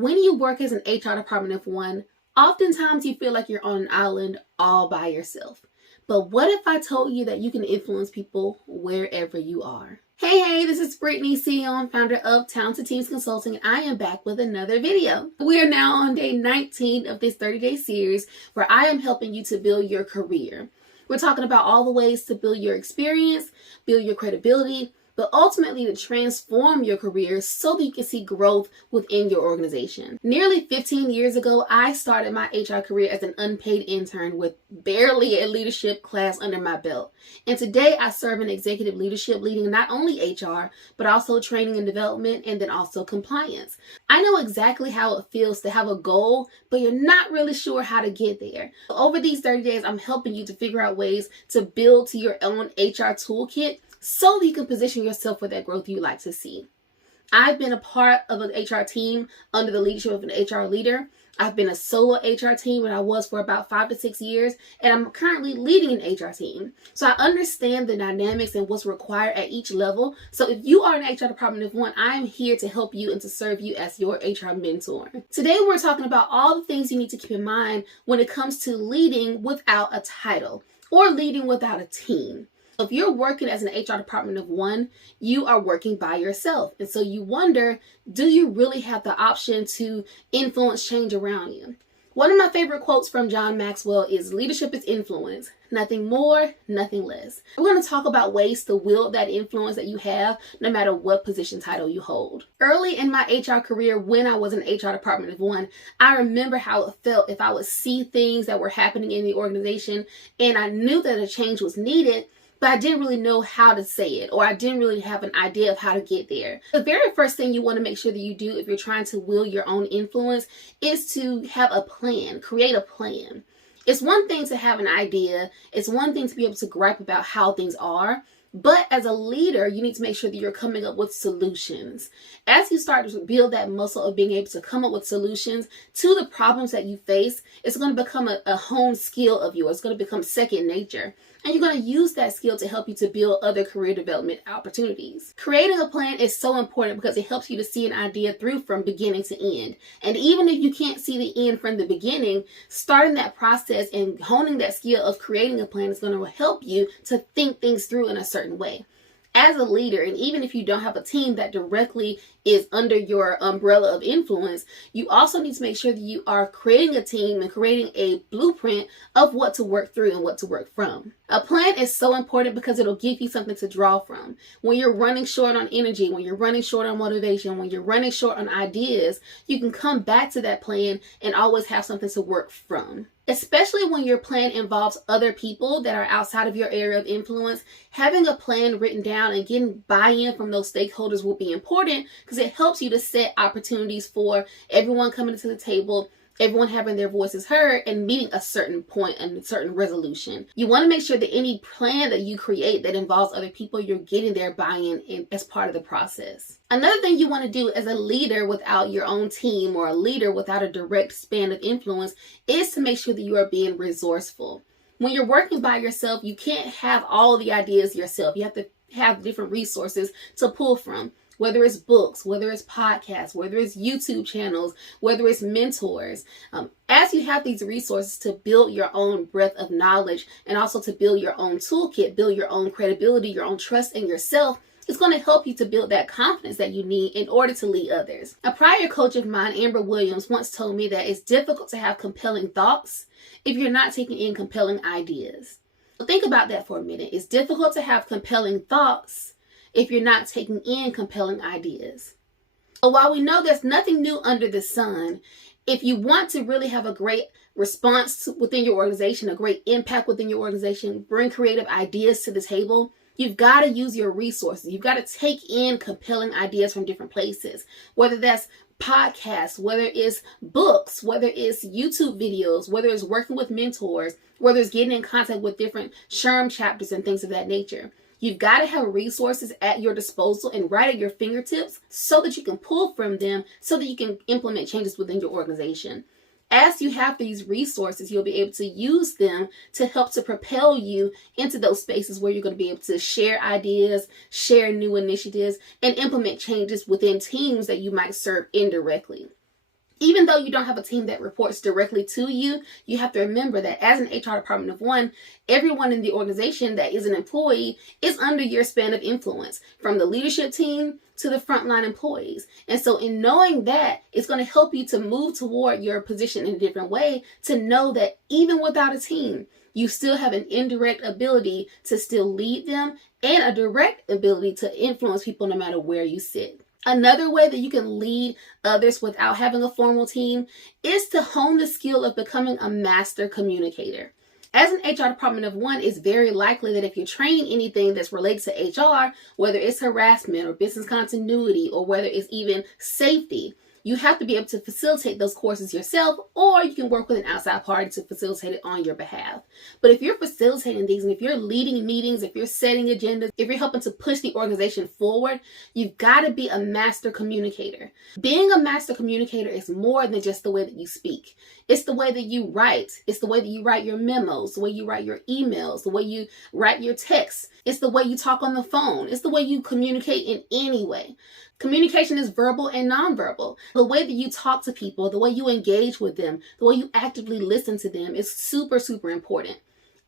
When you work as an HR department of one, oftentimes you feel like you're on an island all by yourself. But what if I told you that you can influence people wherever you are? Hey, this is Brittany, CEO and founder of Talented Teams Consulting, and I am back with another video. We are now on day 19 of this 30-day series where I am helping you to build your career. We're talking about all the ways to build your experience, build your credibility, but ultimately to transform your career so that you can see growth within your organization. Nearly 15 years ago, I started my HR career as an unpaid intern with barely a leadership class under my belt. And today I serve in executive leadership, leading not only HR, but also training and development, and then also compliance. I know exactly how it feels to have a goal, but you're not really sure how to get there. Over these 30 days, I'm helping you to figure out ways to build to your own HR toolkit so that you can position yourself for that growth you like to see. I've been a part of an HR team under the leadership of an HR leader. I've been a solo HR team, and I was for about 5 to 6 years, and I'm currently leading an HR team. So I understand the dynamics and what's required at each level. So if you are an HR department of one, I am here to help you and to serve you as your HR mentor. Today we're talking about all the things you need to keep in mind when it comes to leading without a title or leading without a team. If you're working as an HR department of one, you are working by yourself. And so you wonder, do you really have the option to influence change around you? One of my favorite quotes from John Maxwell is, "Leadership is influence, nothing more, nothing less." We're going to talk about ways to wield that influence that you have no matter what position title you hold. Early in my HR career, when I was an HR department of one, I remember how it felt if I would see things that were happening in the organization and I knew that a change was needed, but I didn't really know how to say it, or I didn't really have an idea of how to get there. The very first thing you want to make sure that you do if you're trying to wield your own influence is to have a plan, create a plan. It's one thing to have an idea. It's one thing to be able to gripe about how things are. But as a leader, you need to make sure that you're coming up with solutions. As you start to build that muscle of being able to come up with solutions to the problems that you face, it's going to become a honed skill of yours. It's going to become second nature. And you're going to use that skill to help you to build other career development opportunities. Creating a plan is so important because it helps you to see an idea through from beginning to end. And even if you can't see the end from the beginning, starting that process and honing that skill of creating a plan is going to help you to think things through in a certain way. As a leader, and even if you don't have a team that directly is under your umbrella of influence, you also need to make sure that you are creating a team and creating a blueprint of what to work through and what to work from. A plan is so important because it'll give you something to draw from. When you're running short on energy, when you're running short on motivation, when you're running short on ideas, you can come back to that plan and always have something to work from. Especially when your plan involves other people that are outside of your area of influence, having a plan written down and getting buy-in from those stakeholders will be important because it helps you to set opportunities for everyone coming to the table, everyone having their voices heard, and meeting a certain point and a certain resolution. You want to make sure that any plan that you create that involves other people, you're getting their buy-in as part of the process. Another thing you want to do as a leader without your own team or a leader without a direct span of influence is to make sure that you are being resourceful. When you're working by yourself, you can't have all the ideas yourself. You have to have different resources to pull from. Whether it's books, whether it's podcasts, whether it's YouTube channels, whether it's mentors. As you have these resources to build your own breadth of knowledge and also to build your own toolkit, build your own credibility, your own trust in yourself, it's going to help you to build that confidence that you need in order to lead others. A prior coach of mine, Amber Williams, once told me that it's difficult to have compelling thoughts if you're not taking in compelling ideas. So think about that for a minute. It's difficult to have compelling thoughts if you're not taking in compelling ideas. But while we know there's nothing new under the sun, if you want to really have a great response within your organization, a great impact within your organization, bring creative ideas to the table, you've got to use your resources. You've got to take in compelling ideas from different places, whether that's podcasts, whether it's books, whether it's YouTube videos, whether it's working with mentors, whether it's getting in contact with different SHRM chapters and things of that nature. You've got to have resources at your disposal and right at your fingertips so that you can pull from them so that you can implement changes within your organization. As you have these resources, you'll be able to use them to help to propel you into those spaces where you're going to be able to share ideas, share new initiatives, and implement changes within teams that you might serve indirectly. Even though you don't have a team that reports directly to you, you have to remember that as an HR department of one, everyone in the organization that is an employee is under your span of influence, from the leadership team to the frontline employees. And so in knowing that, it's going to help you to move toward your position in a different way, to know that even without a team, you still have an indirect ability to still lead them and a direct ability to influence people no matter where you sit. Another way that you can lead others without having a formal team is to hone the skill of becoming a master communicator. As an HR department of one, it's very likely that if you're training anything that's related to HR, whether it's harassment or business continuity, or whether it's even safety, you have to be able to facilitate those courses yourself, or you can work with an outside party to facilitate it on your behalf. But if you're facilitating these, and if you're leading meetings, if you're setting agendas, if you're helping to push the organization forward, you've got to be a master communicator. Being a master communicator is more than just the way that you speak. It's the way that you write. It's the way that you write your memos, the way you write your emails, the way you write your texts. It's the way you talk on the phone. It's the way you communicate in any way. Communication is verbal and nonverbal. The way that you talk to people, the way you engage with them, the way you actively listen to them is super, super important.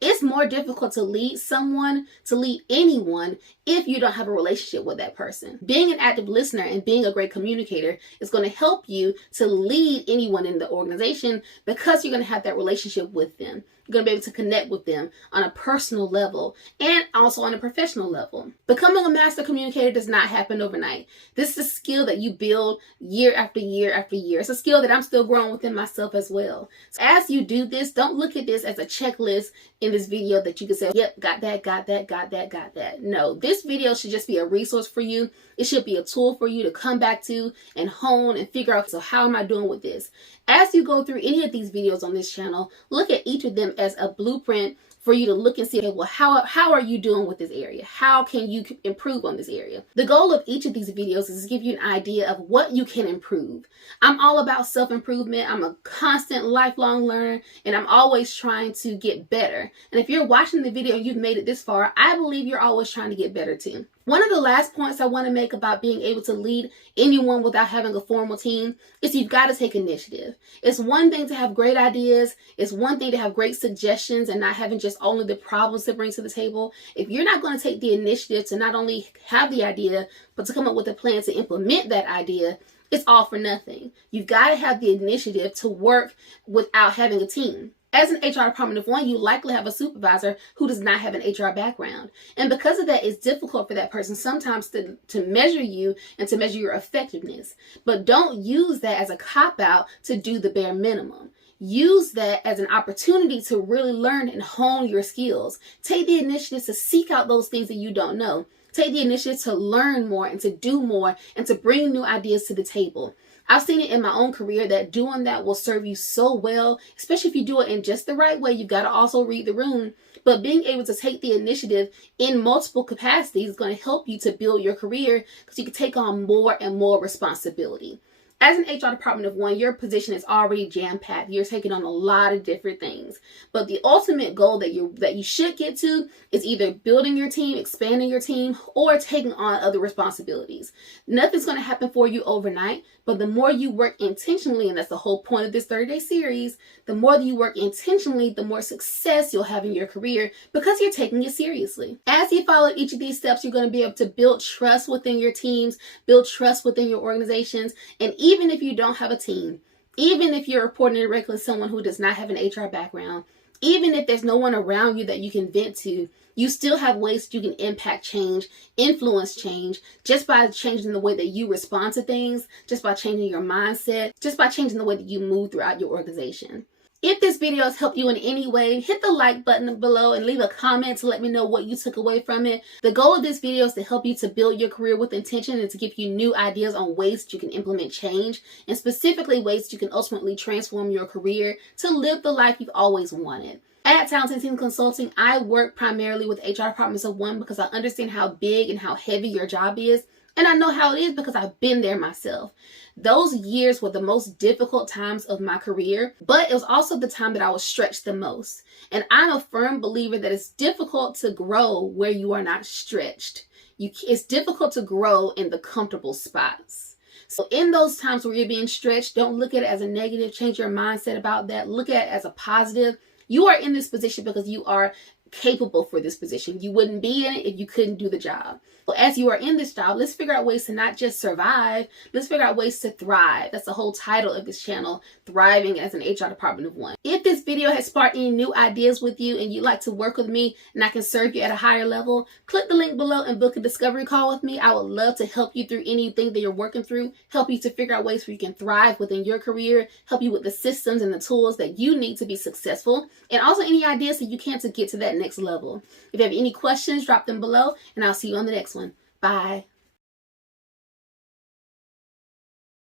It's more difficult to lead someone, to lead anyone, if you don't have a relationship with that person. Being an active listener and being a great communicator is going to help you to lead anyone in the organization, because you're going to have that relationship with them. You're going to be able to connect with them on a personal level and also on a professional level. Becoming a master communicator does not happen overnight. This is a skill that you build year after year after year. It's a skill that I'm still growing within myself as well. So as you do this, don't look at this as a checklist in this video that you can say, yep, got that, got that, got that, got that. No, this video should just be a resource for you. It should be a tool for you to come back to and hone and figure out, so how am I doing with this? As you go through any of these videos on this channel, look at each of them as a blueprint for you to look and see, okay, well, how are you doing with this area? How can you improve on this area? The goal of each of these videos is to give you an idea of what you can improve. I'm all about self-improvement. I'm a constant lifelong learner, and I'm always trying to get better. And if you're watching the video and you've made it this far, I believe you're always trying to get better too. One of the last points I want to make about being able to lead anyone without having a formal team is you've got to take initiative. It's one thing to have great ideas. It's one thing to have great suggestions and not having just only the problems to bring to the table. If you're not going to take the initiative to not only have the idea, but to come up with a plan to implement that idea, it's all for nothing. You've got to have the initiative to work without having a team. As an HR department of one, you likely have a supervisor who does not have an HR background. And because of that, it's difficult for that person sometimes to measure you and to measure your effectiveness. But don't use that as a cop-out to do the bare minimum. Use that as an opportunity to really learn and hone your skills. Take the initiative to seek out those things that you don't know. Take the initiative to learn more and to do more and to bring new ideas to the table. I've seen it in my own career that doing that will serve you so well, especially if you do it in just the right way. You've got to also read the room. But being able to take the initiative in multiple capacities is going to help you to build your career, because you can take on more and more responsibility. As an HR department of one, your position is already jam-packed. You're taking on a lot of different things. But the ultimate goal that you should get to is either building your team, expanding your team, or taking on other responsibilities. Nothing's going to happen for you overnight, but the more you work intentionally, and that's the whole point of this 30-day series, the more that you work intentionally, the more success you'll have in your career, because you're taking it seriously. As you follow each of these steps, you're going to be able to build trust within your teams, build trust within your organizations, and even if you don't have a team, even if you're reporting directly to someone who does not have an HR background, even if there's no one around you that you can vent to, you still have ways that you can impact change, influence change, just by changing the way that you respond to things, just by changing your mindset, just by changing the way that you move throughout your organization. If this video has helped you in any way, hit the like button below and leave a comment to let me know what you took away from it. The goal of this video is to help you to build your career with intention and to give you new ideas on ways that you can implement change, and specifically ways that you can ultimately transform your career to live the life you've always wanted. At Talented Team Consulting, I work primarily with HR departments of one because I understand how big and how heavy your job is. And I know how it is because I've been there myself. Those years were the most difficult times of my career, but it was also the time that I was stretched the most. And I'm a firm believer that it's difficult to grow where you are not stretched. It's difficult to grow in the comfortable spots. So in those times where you're being stretched, don't look at it as a negative. Change your mindset about that. Look at it as a positive. You are in this position because you are capable for this position. You wouldn't be in it if you couldn't do the job. So as you are in this job, let's figure out ways to not just survive, let's figure out ways to thrive. That's the whole title of this channel, Thriving as an HR Department of One. If this video has sparked any new ideas with you and you'd like to work with me and I can serve you at a higher level, click the link below and book a discovery call with me. I would love to help you through anything that you're working through, help you to figure out ways where you can thrive within your career, help you with the systems and the tools that you need to be successful, and also any ideas that you can to get to that next level. If you have any questions, drop them below and I'll see you on the next one. Bye.